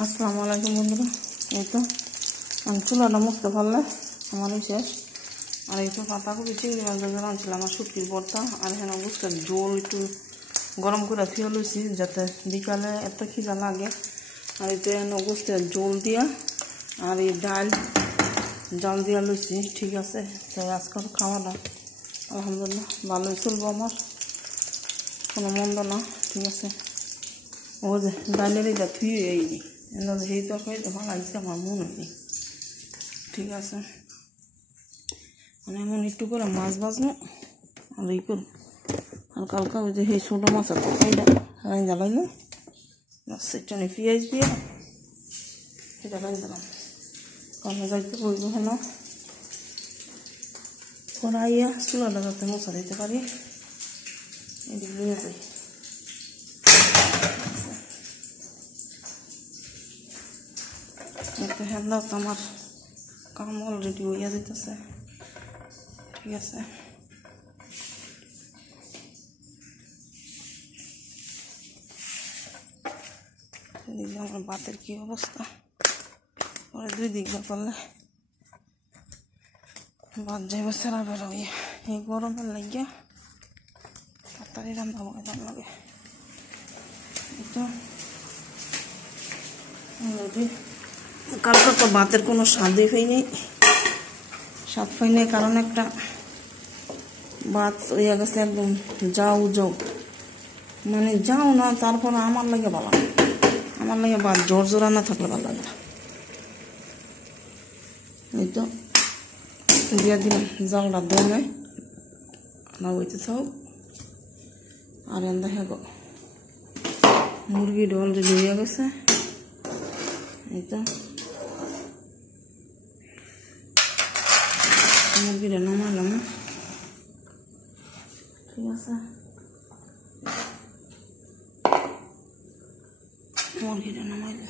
আসসালামু আলাইকুম বন্ধুরা। এই তো আমি চুলাটা মুছতে পারলে আমারই শেষ। আর এই তো পাতাকপি চিংড়ি মাছ ধরে আনছিলাম আমার শুটকির ভর্তা। আর এখানে বুঝতেন জল একটু গরম করে ফিরে লইছি যাতে বিকালে এত খিদা লাগে। আর এই তো এখানে বুঝতে জল দিয়া আর এই ডাল জাল দিয়া লইছি। ঠিক আছে, তাই আজকাল খাওয়াটা আলহামদুলিল্লাহ ভালোই চলবো, আমার কোনো মন্দ না। ঠিক আছে, ও যে ডালের এইটা থুয়ে এইনি সেই তরকারি তো ভালো লাগছে আমার মনে হয়নি। ঠিক আছে, মানে এমন একটু করে মাছ ভাজবো আর এই করবো। আর কালকা ওই যে সেই ছোটো মাছের তরকারিটা রাইন জ্বালাইলে মাছের টানে পেঁয়াজ দিয়ে সেটা রাইন দিলাম। কারণ যাইতে বলবো হেন কড়াইয়া চুলাটা যাতে মশা দিতে পারি এদিকে নিয়ে যাই। একটা হেলা তো আমার কাম অলরেডি হইয়া যেতেছে। ঠিক আছে, এদিকে আমার ভাতের কি অবস্থা, পরে দুই দিক করলে ভাত যাইব সেরা বেরো হইয়া। এই গরমের লাগিয়া তাড়াতাড়ি রান্না বসার লাগে। কালকে তো ভাতের কোনো স্বাদই হয়নি, স্বাদ হয়নি, কারণ একটা ভাত হইয়া গেছে একদম যাও যাও, মানে যাও না। তারপর আমার লাগে ভালো লাগে, আমার লাগে ভাত জোর জোরা না থাকলে ভালো লাগে না। এই তো দিয়া দিলাম জালটা দমে না হইতে থাক। আর এন দেখা গো মুরগিটা অলরেডি হইয়া গেছে। এই তো মুরগিটা নামালাম। ঠিক আছে, মুরগিটা নামাইলে